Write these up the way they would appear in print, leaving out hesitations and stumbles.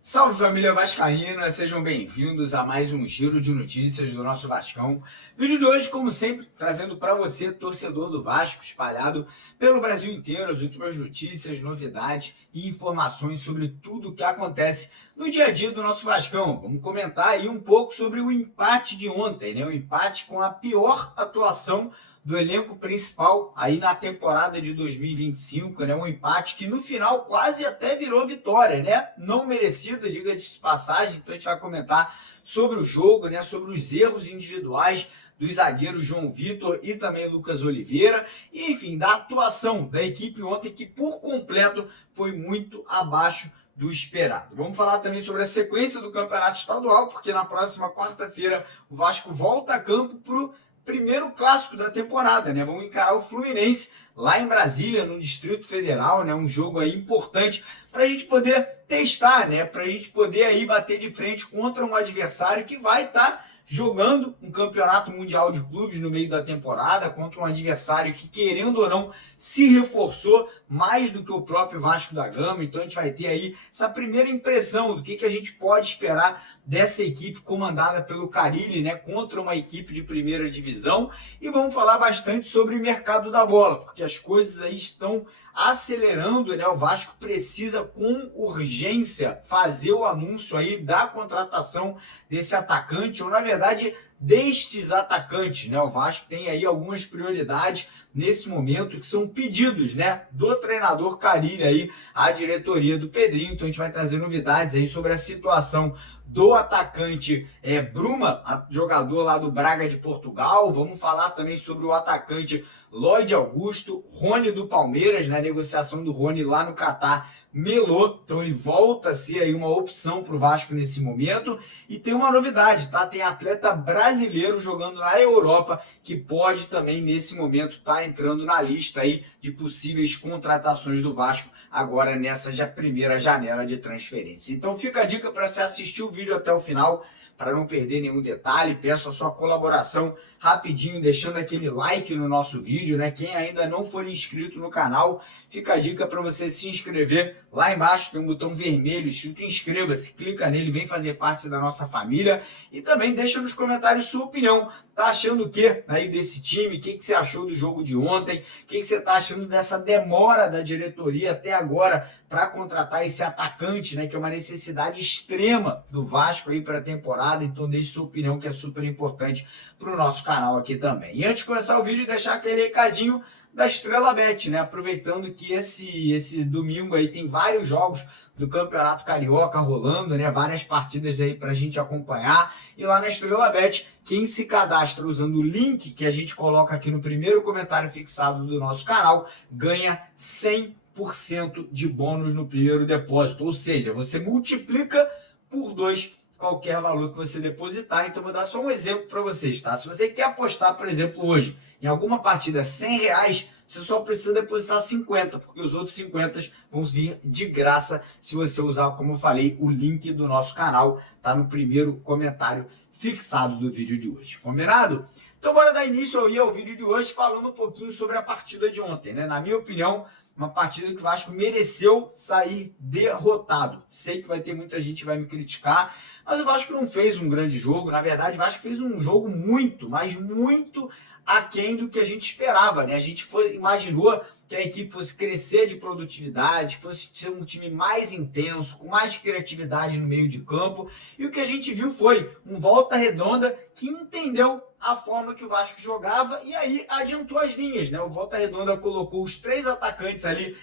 Salve família vascaína, sejam bem-vindos a mais um giro de notícias do nosso Vascão. Vídeo de hoje, como sempre, trazendo para você, torcedor do Vasco, espalhado pelo Brasil inteiro, as últimas notícias, novidades e informações sobre tudo o que acontece no dia a dia do nosso Vascão. Vamos comentar aí um pouco sobre o empate de ontem, né? O empate com a pior atuação do elenco principal aí na temporada de 2025, né? Um empate que no final quase até virou vitória, né? Não merecida, diga-se de passagem. Então a gente vai comentar sobre o jogo, né? Sobre os erros individuais dos zagueiros João Vitor e também Lucas Oliveira, e enfim, da atuação da equipe ontem que por completo foi muito abaixo do esperado. Vamos falar também sobre a sequência do Campeonato Estadual, porque na próxima quarta-feira o Vasco volta a campo para o primeiro clássico da temporada, né? Vamos encarar o Fluminense lá em Brasília, no Distrito Federal, né? Um jogo aí importante para a gente poder testar, né? Para a gente poder aí bater de frente contra um adversário que vai estar jogando um campeonato mundial de clubes no meio da temporada, contra um adversário que, querendo ou não, se reforçou mais do que o próprio Vasco da Gama. Então a gente vai ter aí essa primeira impressão do que a gente pode esperar dessa equipe comandada pelo Carille, né, contra uma equipe de primeira divisão. E vamos falar bastante sobre o mercado da bola, porque as coisas aí estão acelerando, né? O Vasco precisa com urgência fazer o anúncio aí da contratação desse atacante, ou na verdade destes atacantes, né? O Vasco tem aí algumas prioridades nesse momento que são pedidos, né, do treinador Carille aí à diretoria do Pedrinho. Então a gente vai trazer novidades aí sobre a situação do atacante Bruma, jogador lá do Braga de Portugal. Vamos falar também sobre o atacante Lloyd Augusto, Rony do Palmeiras, na negociação do Rony lá no Catar melou, então ele volta a ser aí uma opção para o Vasco nesse momento. E tem uma novidade, tá? Tem atleta brasileiro jogando na Europa que pode também nesse momento estar entrando na lista aí de possíveis contratações do Vasco agora nessa primeira janela de transferência. Então fica a dica para você assistir o vídeo até o final, para não perder nenhum detalhe. Peço a sua colaboração rapidinho, deixando aquele like no nosso vídeo, né? Quem ainda não for inscrito no canal, fica a dica para você se inscrever. Lá embaixo tem um botão vermelho escrito inscreva-se, clica nele, vem fazer parte da nossa família. E também deixa nos comentários sua opinião. Tá achando o que aí desse time? O que você achou do jogo de ontem? O que você tá achando dessa demora da diretoria até agora para contratar esse atacante, né? Que é uma necessidade extrema do Vasco aí para a temporada. Então deixe sua opinião, que é super importante para o nosso canal aqui também. E antes de começar o vídeo, deixar aquele recadinho da Estrela Bet, né? Aproveitando que esse domingo aí tem vários jogos do Campeonato Carioca rolando, né? Várias partidas aí pra gente acompanhar. E lá na Estrela Bet, quem se cadastra usando o link que a gente coloca aqui no primeiro comentário fixado do nosso canal, ganha 100% de bônus no primeiro depósito. Ou seja, você multiplica por 2 qualquer valor que você depositar. Então vou dar só um exemplo para vocês, tá? Se você quer apostar, por exemplo, hoje, em alguma partida R$100, você só precisa depositar 50, porque os outros 50 vão vir de graça se você usar, como eu falei, o link do nosso canal, tá no primeiro comentário fixado do vídeo de hoje. Combinado? Então bora dar início aí ao vídeo de hoje falando um pouquinho sobre a partida de ontem, né? Na minha opinião, uma partida que o Vasco mereceu sair derrotado. Sei que vai ter muita gente que vai me criticar, mas o Vasco não fez um grande jogo. Na verdade, o Vasco fez um jogo muito, mas muito aquém do que a gente esperava, né? A gente imaginou que a equipe fosse crescer de produtividade, que fosse ser um time mais intenso, com mais criatividade no meio de campo. E o que a gente viu foi um Volta Redonda que entendeu a forma que o Vasco jogava e aí adiantou as linhas, né? O Volta Redonda colocou os 3 atacantes ali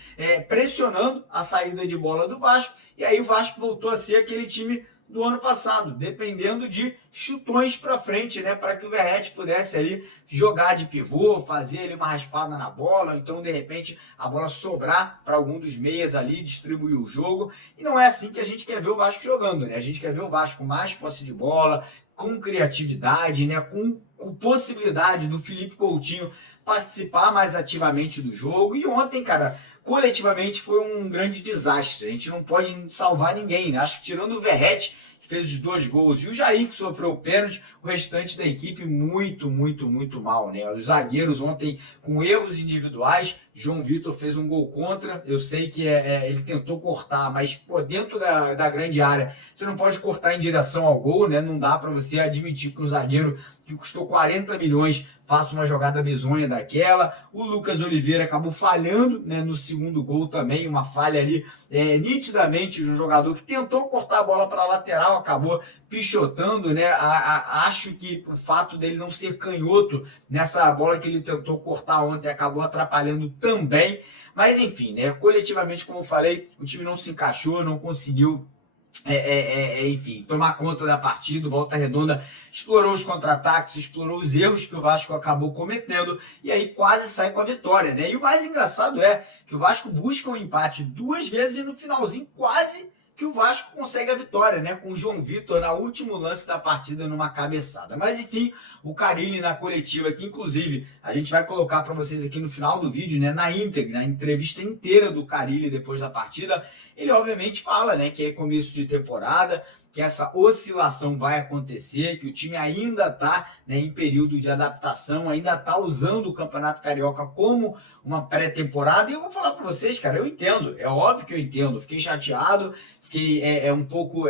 pressionando a saída de bola do Vasco, e aí o Vasco voltou a ser aquele time do ano passado, dependendo de chutões para frente, né, para que o Verratti pudesse ali jogar de pivô, fazer ali uma raspada na bola, então de repente a bola sobrar para algum dos meias ali, distribuir o jogo. E não é assim que a gente quer ver o Vasco jogando, né? A gente quer ver o Vasco com mais posse de bola, com criatividade, né, com possibilidade do Felipe Coutinho participar mais ativamente do jogo. E ontem, cara, coletivamente foi um grande desastre. A gente não pode salvar ninguém, né? Acho que tirando o Verratti, que fez os 2 gols, e o Jair, que sofreu o pênalti. O restante da equipe muito mal, né? Os zagueiros ontem com erros individuais. João Vitor fez um gol contra. Eu sei que ele tentou cortar, mas pô, dentro da grande área você não pode cortar em direção ao gol, né? Não dá para você admitir que um zagueiro que custou 40 milhões faça uma jogada bizonha daquela. O Lucas Oliveira acabou falhando, né, no segundo gol também, uma falha ali nitidamente de um jogador que tentou cortar a bola para a lateral, acabou pichotando, né? Acho que o fato dele não ser canhoto nessa bola que ele tentou cortar ontem acabou atrapalhando também. Mas enfim, né? Coletivamente, como eu falei, o time não se encaixou, não conseguiu enfim, tomar conta da partida. O Volta Redonda explorou os contra-ataques, explorou os erros que o Vasco acabou cometendo e aí quase sai com a vitória, né? E o mais engraçado é que o Vasco busca um empate 2 vezes e no finalzinho quase que o Vasco consegue a vitória, né? Com o João Vitor no último lance da partida numa cabeçada. Mas enfim, o Carille na coletiva, que inclusive a gente vai colocar para vocês aqui no final do vídeo, né? Na íntegra, na entrevista inteira do Carille depois da partida, ele obviamente fala, né? Que é começo de temporada, que essa oscilação vai acontecer, que o time ainda está, né, em período de adaptação, ainda está usando o Campeonato Carioca como uma pré-temporada. E eu vou falar para vocês, cara, eu entendo, é óbvio que eu entendo, fiquei chateado, fiquei um pouco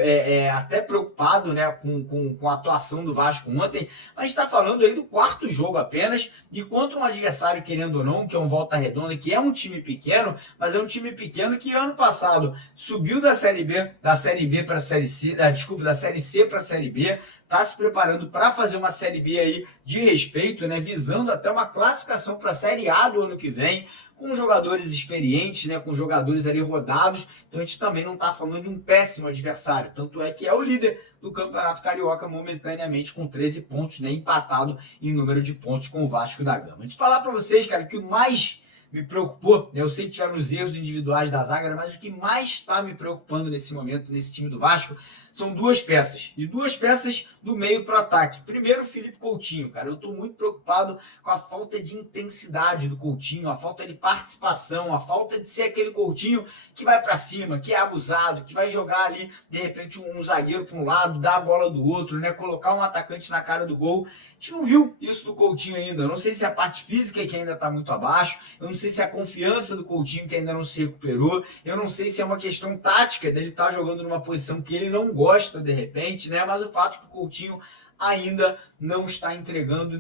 até preocupado, né, com a atuação do Vasco ontem. A gente está falando aí do 4º jogo apenas e contra um adversário, querendo ou não, que é um Volta Redonda, que é um time pequeno, mas é um time pequeno que ano passado subiu da Série B para a Série C, da Série C para a Série B, está se preparando para fazer uma Série B aí de respeito, né, visando até uma classificação para a Série A do ano que vem, com jogadores experientes, né, com jogadores ali rodados. Então a gente também não está falando de um péssimo adversário, tanto é que é o líder do Campeonato Carioca momentaneamente com 13 pontos, né, empatado em número de pontos com o Vasco da Gama. A gente falar para vocês, cara, que o mais me preocupou, né, eu sei que tiveram os erros individuais da zaga, mas o que mais está me preocupando nesse momento, nesse time do Vasco, são 2 peças, e 2 peças do meio para o ataque. Primeiro, o Felipe Coutinho, cara, eu estou muito preocupado com a falta de intensidade do Coutinho, a falta de participação, a falta de ser aquele Coutinho que vai para cima, que é abusado, que vai jogar ali, de repente, um zagueiro para um lado, dar a bola do outro, né, colocar um atacante na cara do gol. A gente não viu isso do Coutinho ainda. Eu não sei se a parte física que ainda está muito abaixo, eu não sei se a confiança do Coutinho que ainda não se recuperou, eu não sei se é uma questão tática dele estar jogando numa posição que ele não gosta de repente, né? Mas o fato é que o Coutinho ainda não está entregando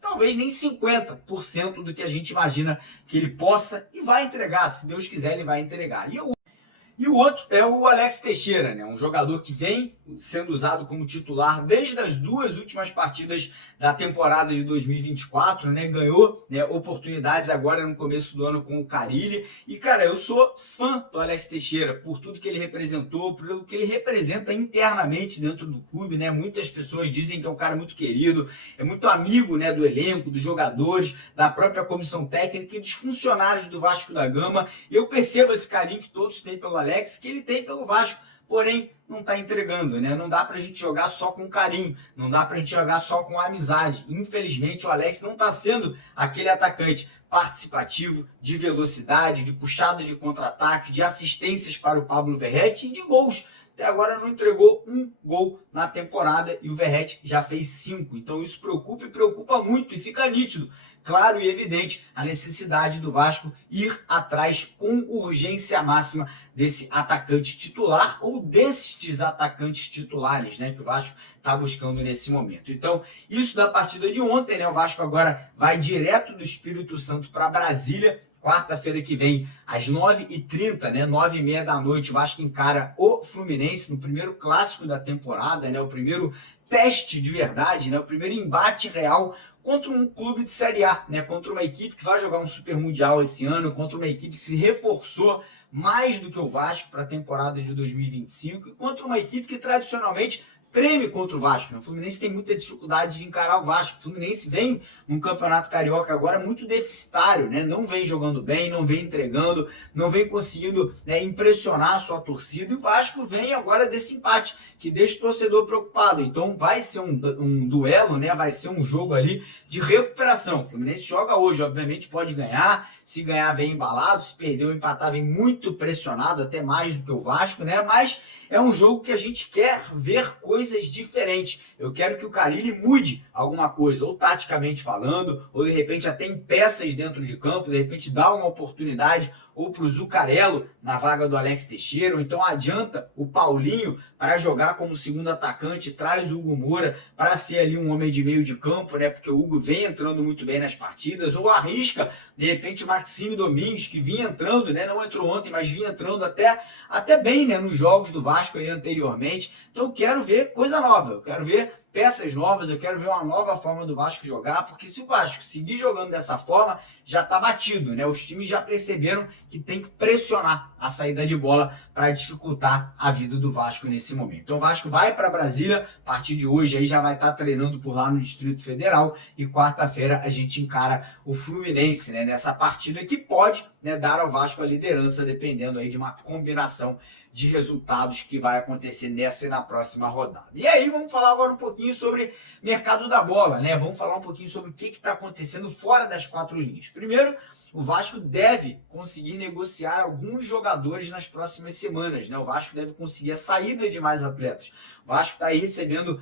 talvez nem 50% do que a gente imagina que ele possa e vai entregar. Se Deus quiser, ele vai entregar. E o outro é o Alex Teixeira, né? Um jogador que vem sendo usado como titular desde as 2 últimas partidas da temporada de 2024, né? Ganhou, né, oportunidades agora no começo do ano com o Carille. E, cara, eu sou fã do Alex Teixeira por tudo que ele representou, por tudo que ele representa internamente dentro do clube, né? Muitas pessoas dizem que é um cara muito querido, é muito amigo, né, do elenco, dos jogadores, da própria comissão técnica e dos funcionários do Vasco da Gama. Eu percebo esse carinho que todos têm pelo Alex, que ele tem pelo Vasco, porém não está entregando, né? Não dá pra gente jogar só com carinho, não dá pra gente jogar só com amizade. Infelizmente o Alex não está sendo aquele atacante participativo, de velocidade, de puxada de contra-ataque, de assistências para o Pablo Verratti e de gols. Até agora não entregou 1 gol na temporada e o Verratti já fez 5. Então isso preocupa e preocupa muito e fica nítido, claro e evidente, a necessidade do Vasco ir atrás com urgência máxima desse atacante titular ou destes atacantes titulares, né, que o Vasco está buscando nesse momento. Então, isso da partida de ontem, né, o Vasco agora vai direto do Espírito Santo para Brasília, quarta-feira que vem, às 9h30, né, 9h30 da noite, o Vasco encara o Fluminense no primeiro clássico da temporada, né, o primeiro teste de verdade, né, o primeiro embate real contra um clube de Série A, né, contra uma equipe que vai jogar um Super Mundial esse ano, contra uma equipe que se reforçou mais do que o Vasco para a temporada de 2025 e contra uma equipe que tradicionalmente treme contra o Vasco. O Fluminense tem muita dificuldade de encarar o Vasco. O Fluminense vem num Campeonato Carioca agora muito deficitário, né? Não vem jogando bem, não vem entregando, não vem conseguindo, né, impressionar a sua torcida. E o Vasco vem agora desse empate, que deixa o torcedor preocupado. Então vai ser um duelo, né? Vai ser um jogo ali de recuperação. O Fluminense joga hoje, obviamente pode ganhar, se ganhar vem embalado, se perder ou empatar vem muito pressionado, até mais do que o Vasco, né? Mas é um jogo que a gente quer ver coisas diferentes. Eu quero que o Carille mude alguma coisa, ou taticamente falando, ou de repente até em peças dentro de campo, de repente dá uma oportunidade ou para o Zuccarello na vaga do Alex Teixeira, ou então adianta o Paulinho para jogar como segundo atacante, traz o Hugo Moura para ser ali um homem de meio de campo, né? Porque o Hugo vem entrando muito bem nas partidas, ou arrisca, de repente, o Maxime Domingues, que vinha entrando, né? Não entrou ontem, mas vinha entrando até bem, né? Nos jogos do Vasco aí anteriormente. Então eu quero ver coisa nova, eu quero ver peças novas, eu quero ver uma nova forma do Vasco jogar, porque se o Vasco seguir jogando dessa forma, já está batido, né? Os times já perceberam que tem que pressionar a saída de bola para dificultar a vida do Vasco nesse momento. Então o Vasco vai para Brasília, a partir de hoje aí já vai estar treinando por lá no Distrito Federal, e quarta-feira a gente encara o Fluminense, né? Nessa partida que pode, né, dar ao Vasco a liderança, dependendo aí de uma combinação de resultados que vai acontecer nessa e na próxima rodada. E aí vamos falar agora um pouquinho sobre mercado da bola, né? Vamos falar um pouquinho sobre o que está acontecendo fora das quatro linhas. Primeiro, o Vasco deve conseguir negociar alguns jogadores nas próximas semanas, né? O Vasco deve conseguir a saída de mais atletas. O Vasco está aí recebendo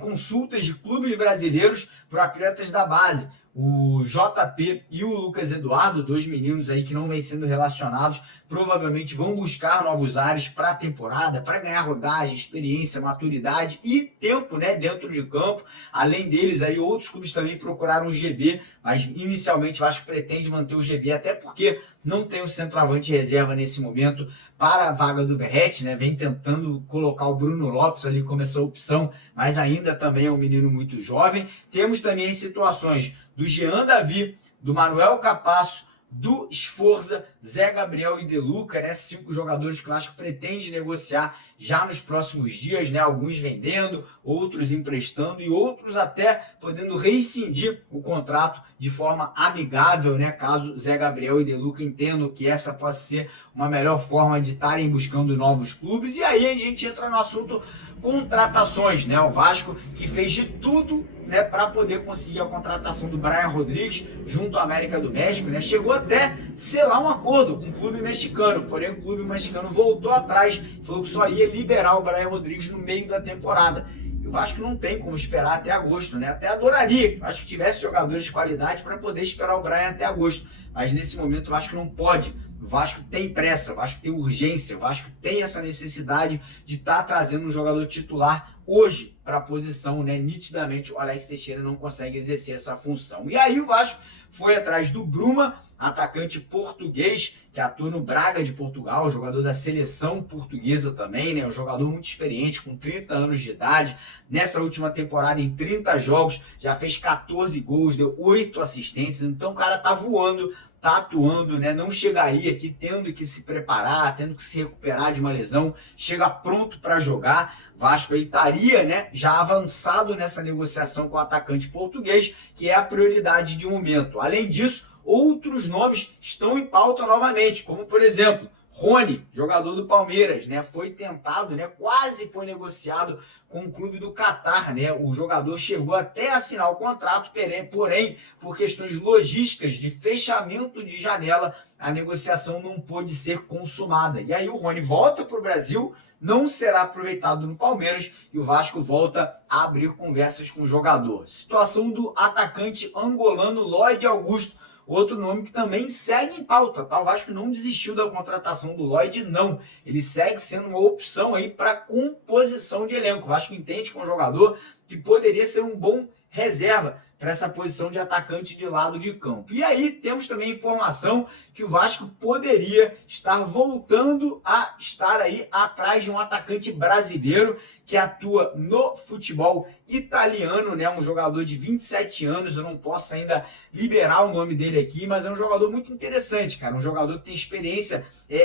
consultas de clubes brasileiros para atletas da base. O JP e o Lucas Eduardo, dois meninos aí que não vêm sendo relacionados, provavelmente vão buscar novos ares para a temporada, para ganhar rodagem, experiência, maturidade e tempo, né, dentro de campo. Além deles, aí outros clubes também procuraram o GB, mas inicialmente eu acho que pretende manter o GB, até porque não tem o centroavante reserva nesse momento para a vaga do Verratti, né? Vem tentando colocar o Bruno Lopes ali como essa opção, mas ainda também é um menino muito jovem. Temos também as situações do Jean Davi, do Manuel Capasso, do Sforza, Zé Gabriel e De Luca, né? 5 jogadores que o Vasco pretende negociar já nos próximos dias, né? Alguns vendendo, outros emprestando e outros até podendo rescindir o contrato de forma amigável, né? Caso Zé Gabriel e De Luca entendam que essa possa ser uma melhor forma de estarem buscando novos clubes. E aí a gente entra no assunto contratações, né? O Vasco que fez de tudo, né, para poder conseguir a contratação do Brian Rodrigues junto à América do México, né? Chegou até selar um acordo com o clube mexicano, porém o clube mexicano voltou atrás, falou que só ia liberar o Brian Rodrigues no meio da temporada. E o Vasco não tem como esperar até agosto, né? Até adoraria que o Vasco tivesse jogadores de qualidade para poder esperar o Brian até agosto, mas nesse momento o Vasco não pode. O Vasco tem pressa, o Vasco tem urgência, o Vasco tem essa necessidade de estar trazendo um jogador titular hoje para a posição, né? Nitidamente o Alex Teixeira não consegue exercer essa função. E aí o Vasco foi atrás do Bruma, atacante português, que atua no Braga de Portugal, jogador da seleção portuguesa também, né? Um jogador muito experiente, com 30 anos de idade. Nessa última temporada, em 30 jogos, já fez 14 gols, deu 8 assistências, então o cara tá voando, tá atuando, né? Não chegaria aqui tendo que se preparar, tendo que se recuperar de uma lesão, chega pronto para jogar. Vasco aí estaria, né, já avançado nessa negociação com o atacante português, que é a prioridade de momento. Além disso, outros nomes estão em pauta novamente, como por exemplo, Rony, jogador do Palmeiras, né, foi tentado, né, quase foi negociado com o clube do Catar, né? O jogador chegou até a assinar o contrato, porém, por questões logísticas de fechamento de janela, a negociação não pôde ser consumada. E aí o Rony volta para o Brasil, não será aproveitado no Palmeiras e o Vasco volta a abrir conversas com o jogador. Situação do atacante angolano Lloyd Augusto, outro nome que também segue em pauta, tá? O Vasco não desistiu da contratação do Lloyd, não. Ele segue sendo uma opção aí para composição de elenco. O Vasco entende que é um jogador que poderia ser um bom reserva para essa posição de atacante de lado de campo. E aí temos também a informação que o Vasco poderia estar voltando a estar aí atrás de um atacante brasileiro que atua no futebol italiano, né? Um jogador de 27 anos, eu não posso ainda liberar o nome dele aqui, mas é um jogador muito interessante, cara. Um jogador que tem experiência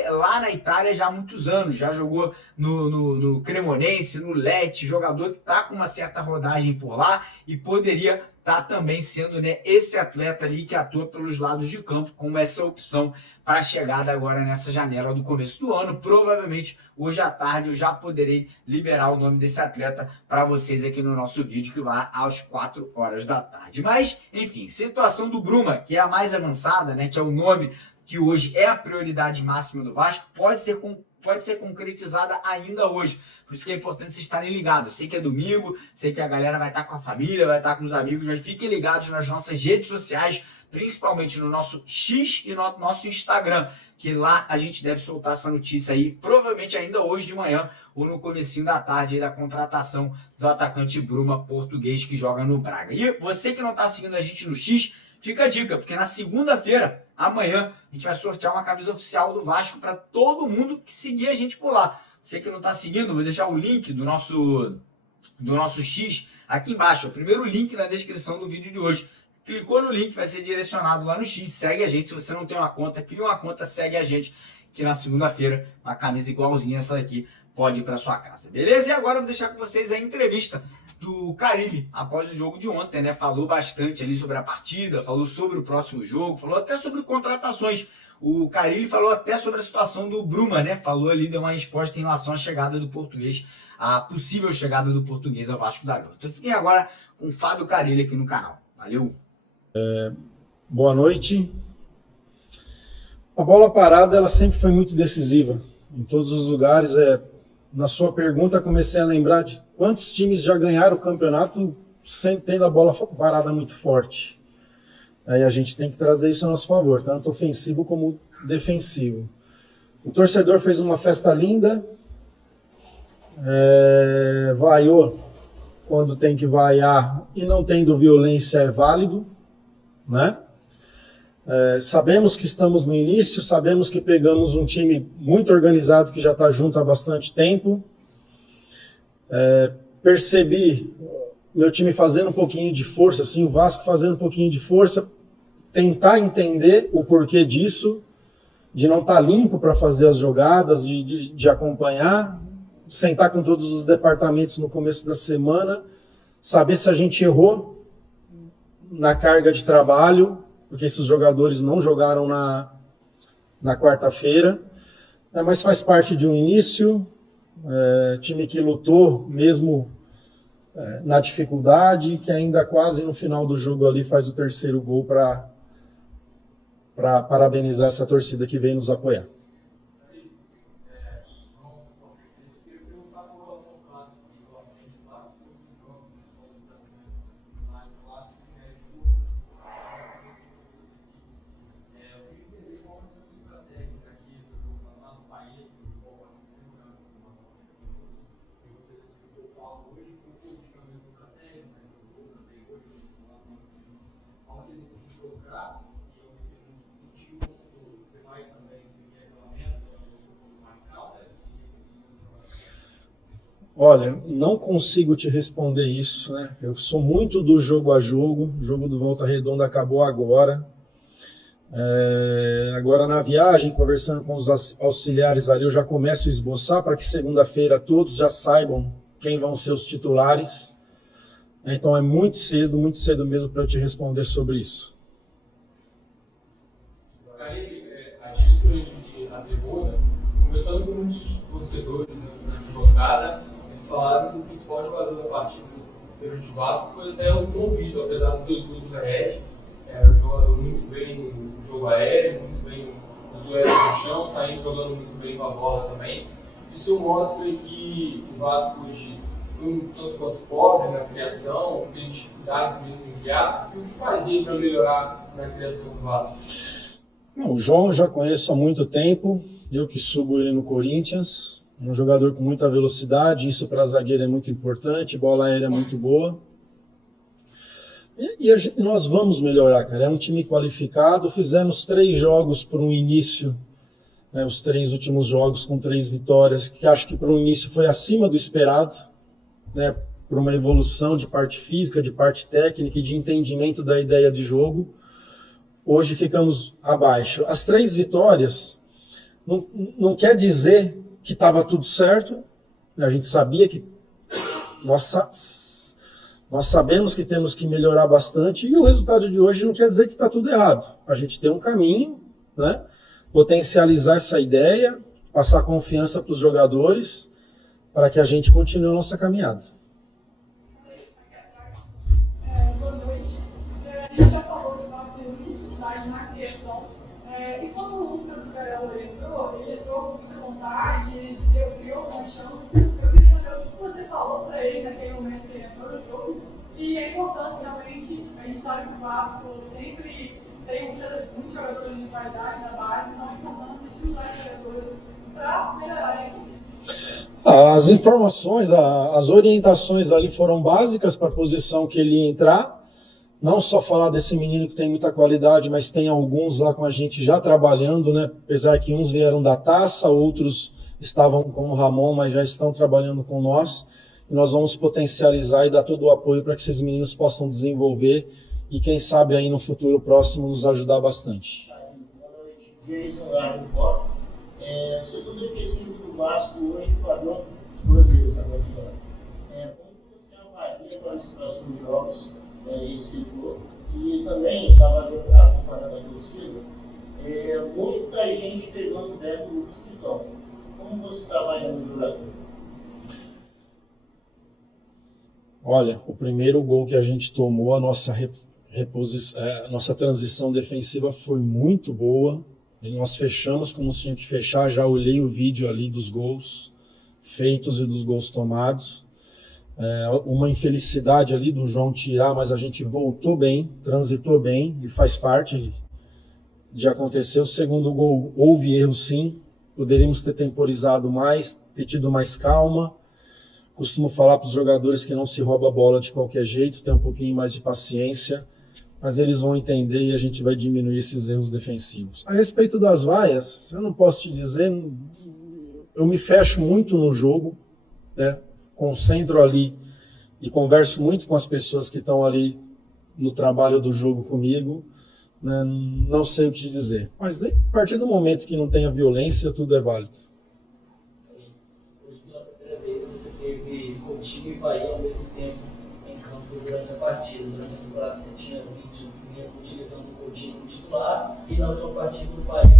lá na Itália já há muitos anos, já jogou no Cremonense, no Lecce, jogador que está com uma certa rodagem por lá e poderia tá também sendo, né, esse atleta ali que atua pelos lados de campo, como essa opção para a chegada agora nessa janela do começo do ano. Provavelmente hoje à tarde eu já poderei liberar o nome desse atleta para vocês aqui no nosso vídeo, que vai às 4 horas da tarde. Mas, enfim, situação do Bruma, que é a mais avançada, né, que é o nome que hoje é a prioridade máxima do Vasco, pode ser concretizada ainda hoje. Por isso que é importante vocês estarem ligados. Sei que é domingo, sei que a galera vai estar com a família, vai estar com os amigos, mas fiquem ligados nas nossas redes sociais, principalmente no nosso X e no nosso Instagram, que lá a gente deve soltar essa notícia aí, provavelmente ainda hoje de manhã ou no comecinho da tarde aí, da contratação do atacante Bruma, português, que joga no Braga. E você que não está seguindo a gente no X, fica a dica, porque na segunda-feira, amanhã, a gente vai sortear uma camisa oficial do Vasco para todo mundo que seguir a gente por lá. Você que não está seguindo, vou deixar o link do nosso X aqui embaixo. O primeiro link na descrição do vídeo de hoje. Clicou no link, vai ser direcionado lá no X. Segue a gente. Se você não tem uma conta, cria uma conta, segue a gente. Que na segunda-feira, uma camisa igualzinha essa daqui pode ir para sua casa. Beleza? E agora eu vou deixar com vocês a entrevista do Carille após o jogo de ontem, né? Falou bastante ali sobre a partida, falou sobre o próximo jogo, falou até sobre contratações. O Carille falou até sobre a situação do Bruma, né? Falou ali, deu uma resposta em relação à chegada do português, a possível chegada do português ao Vasco da Gama. Então fiquem agora com o Fábio Carille aqui no canal. Valeu! Boa noite. A bola parada, ela sempre foi muito decisiva. Em todos os lugares, na sua pergunta, comecei a lembrar de quantos times já ganharam o campeonato sem tendo a bola parada muito forte. Aí a gente tem que trazer isso a nosso favor, tanto ofensivo como defensivo. O torcedor fez uma festa linda, vaiou quando tem que vaiar e não tendo violência é válido, né? Sabemos que estamos no início, sabemos que pegamos um time muito organizado que já está junto há bastante tempo. Percebi meu time fazendo um pouquinho de força, assim, o Vasco fazendo um pouquinho de força, tentar entender o porquê disso, de não estar limpo para fazer as jogadas, de acompanhar, sentar com todos os departamentos no começo da semana, saber se a gente errou na carga de trabalho, porque esses jogadores não jogaram na quarta-feira, mas faz parte de um início, time que lutou mesmo na dificuldade, que ainda quase no final do jogo ali faz o terceiro gol para parabenizar essa torcida que veio nos apoiar. Olha, não consigo te responder isso, né? Eu sou muito do jogo a jogo, o jogo do Volta Redonda acabou agora. Agora na viagem, conversando com os auxiliares ali, eu já começo a esboçar para que segunda-feira todos já saibam quem vão ser os titulares. Então é muito cedo mesmo para eu te responder sobre isso. A difícil na tribuna, conversando com muitos torcedores na arquibancada, eles falaram que o principal jogador da partida perante o Vasco foi até o João Vitor, apesar dos 2 gols do Red. Era um jogador muito bem no jogo aéreo, muito bem nos duelos no chão, saindo jogando muito bem com a bola também. Isso mostra que o Vasco hoje foi um tanto quanto pobre na criação, tem dificuldades mesmo em criar. E o que fazer para melhorar na criação do Vasco? Não, o João eu já conheço há muito tempo, eu que subo ele no Corinthians. Um jogador com muita velocidade, isso para zagueiro é muito importante, bola aérea é muito boa. Nós vamos melhorar, cara. É um time qualificado, fizemos 3 jogos por um início, né, os 3 últimos jogos com 3 vitórias, que acho que para um início foi acima do esperado, né, por uma evolução de parte física, de parte técnica e de entendimento da ideia de jogo. Hoje ficamos abaixo. As 3 vitórias não quer dizer que estava tudo certo, a gente sabia que Nós sabemos que temos que melhorar bastante e o resultado de hoje não quer dizer que está tudo errado. A gente tem um caminho, né? Potencializar essa ideia, passar confiança para os jogadores para que a gente continue a nossa caminhada. Boa noite. A gente já falou que nós temos dificuldade na criação. E quando o Lucas Verão ele entrou com muita vontade, ele criou uma chance. Eu queria saber o que você falou para ele naquele momento que ele entrou no jogo e a importância realmente. A gente sabe que o Vasco sempre tem muitos jogadores de qualidade na base, então a importância de usar esses jogadores para melhorar a equipe. As informações, as orientações ali foram básicas para a posição que ele ia entrar. Não só falar desse menino que tem muita qualidade, mas tem alguns lá com a gente já trabalhando, né? Apesar que uns vieram da taça, outros estavam com o Ramon, mas já estão trabalhando com nós. E nós vamos potencializar e dar todo o apoio para que esses meninos possam desenvolver e quem sabe aí no futuro próximo nos ajudar bastante. Boa noite, Jason Largo. O setor defensivo do Vasco hoje falhou 2 vezes agora. Como você avalia para os próximos jogos esse setor? E também estava acompanhando a torcida, muita gente pegando dentro do Pitão. Como você está avaliando o jogador? Olha, o primeiro gol que a gente tomou, a nossa transição defensiva foi muito boa. E nós fechamos como tinha que fechar. Já olhei o vídeo ali dos gols feitos e dos gols tomados. Uma infelicidade ali do João tirar, mas a gente voltou bem, transitou bem e faz parte de acontecer. O segundo gol houve erro sim, poderíamos ter temporizado mais, ter tido mais calma. Costumo falar para os jogadores que não se rouba a bola de qualquer jeito, tem um pouquinho mais de paciência, mas eles vão entender e a gente vai diminuir esses erros defensivos. A respeito das vaias, eu não posso te dizer, eu me fecho muito no jogo, né? Concentro ali e converso muito com as pessoas que estão ali no trabalho do jogo comigo, né? Não sei o que te dizer, mas a partir do momento que não tenha violência, tudo é válido. Hoje, pela primeira vez, você teve Coutinho e Bahia ao mesmo tempo em campo durante a partida. Durante a temporada você tinha vinha utilizando o Coutinho como titular e na última partida o Bahia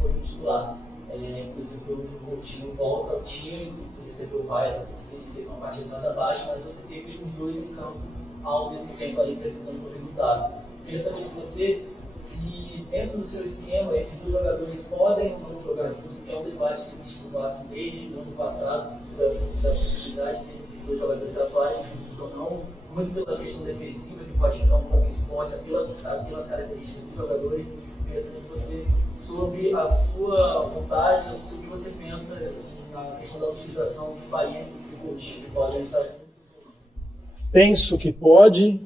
foi o titular. Inclusive hoje o Coutinho volta ao time, recebeu várias torcidas, teve uma partida mais abaixo, mas você teve os dois em campo ao mesmo tempo ali precisando do resultado. Eu queria saber de você se dentro do seu esquema esses dois jogadores podem ou não jogar juntos, que é um debate que existe no Vasco desde o ano passado, se vai a possibilidade desses dois jogadores atuarem juntos ou não, muito pela questão defensiva, que pode ficar um pouco exposta pelas características dos jogadores. Eu queria saber de você sobre a sua vontade, sobre o que você pensa na questão da utilização de Bahia e Coutinho, se podem estar juntos. Penso que pode,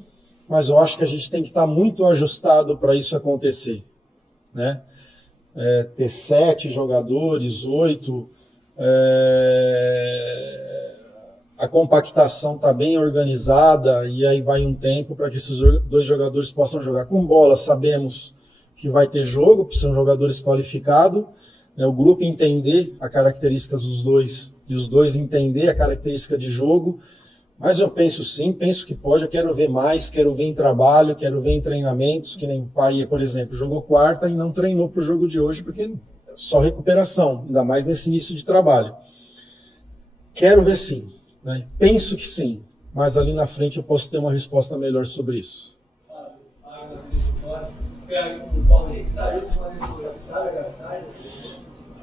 mas eu acho que a gente tem que estar muito ajustado para isso acontecer, né? Ter 7 jogadores, 8, a compactação está bem organizada e aí vai um tempo para que esses dois jogadores possam jogar com bola. Sabemos que vai ter jogo, porque são jogadores qualificados, né? O grupo entender as características dos dois e os dois entender a característica de jogo. Mas eu penso sim, penso que pode, eu quero ver mais, quero ver em trabalho, quero ver em treinamentos, que nem o Paia, por exemplo, jogou quarta e não treinou para o jogo de hoje, porque é só recuperação, ainda mais nesse início de trabalho. Quero ver sim, né? Penso que sim, mas ali na frente eu posso ter uma resposta melhor sobre isso.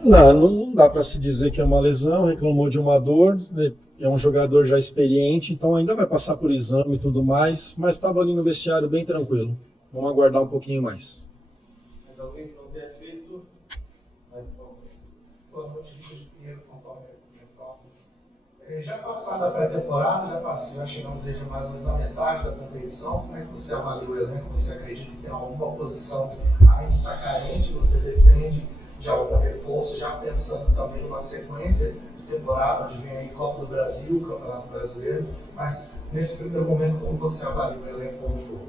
Não dá para se dizer que é uma lesão, reclamou de uma dor, né? É um jogador já experiente, então ainda vai passar por exame e tudo mais, mas estava ali no vestiário bem tranquilo. Vamos aguardar um pouquinho mais. Mas alguém que não tenha feito, vai por favor. Já passada a pré-temporada, já chegamos já mais ou menos na metade da competição. Como é que você avalia o elenco? Você acredita que tem alguma posição ainda está carente? Você depende de algum reforço, já pensando também numa sequência temporada, onde vem aí Copa do Brasil, Campeonato Brasileiro, mas nesse primeiro momento, como você avalia o elenco como um todo?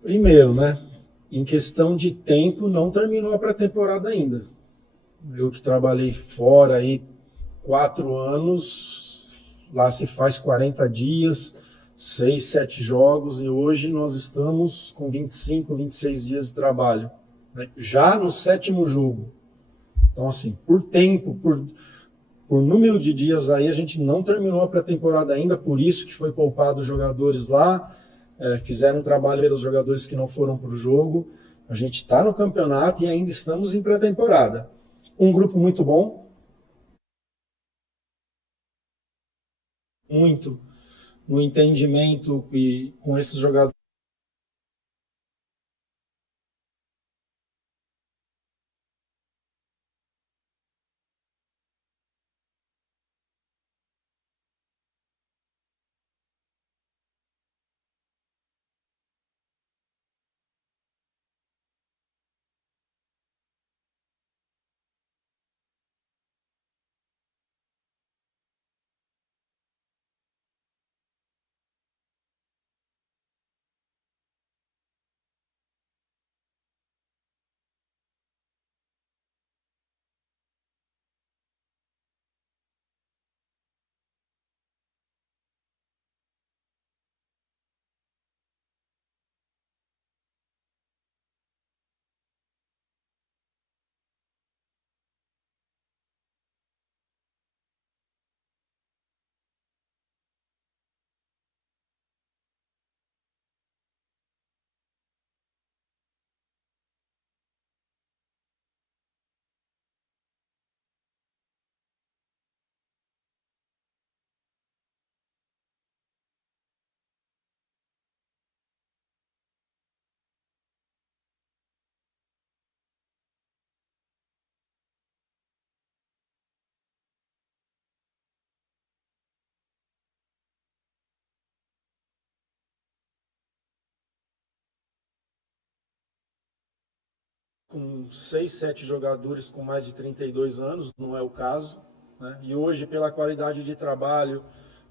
Primeiro, né, em questão de tempo, não terminou a pré-temporada ainda. Eu que trabalhei fora aí 4 anos, lá se faz 40 dias, 6, 7 jogos, e hoje nós estamos com 25, 26 dias de trabalho, né? Já no 7º jogo. Então, assim, por tempo, por número de dias aí, a gente não terminou a pré-temporada ainda, por isso que foi poupado os jogadores lá, fizeram um trabalho pelos jogadores que não foram para o jogo. A gente está no campeonato e ainda estamos em pré-temporada. Um grupo muito bom, muito no entendimento e com esses jogadores. Com 6, 7 jogadores com mais de 32 anos, não é o caso, né? E hoje, pela qualidade de trabalho,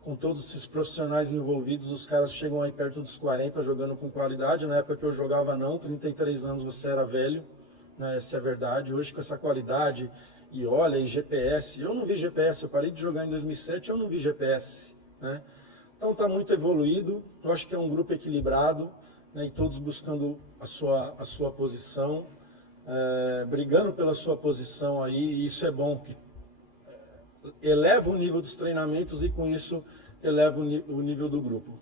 com todos esses profissionais envolvidos, os caras chegam aí perto dos 40 jogando com qualidade. Na época que eu jogava não, 33 anos você era velho, né? Essa é a verdade. Hoje com essa qualidade, e olha, e GPS, eu não vi GPS, eu parei de jogar em 2007, eu não vi GPS, né? Então está muito evoluído, eu acho que é um grupo equilibrado, né? E todos buscando a sua posição, brigando pela sua posição aí, e isso é bom, que eleva o nível dos treinamentos e com isso eleva o nível do grupo.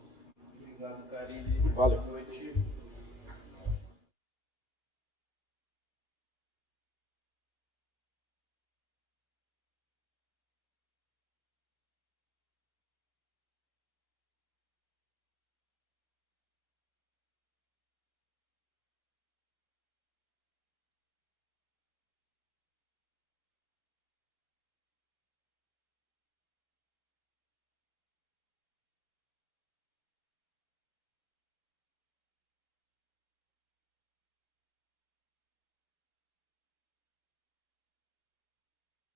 Obrigado, Carille. Valeu.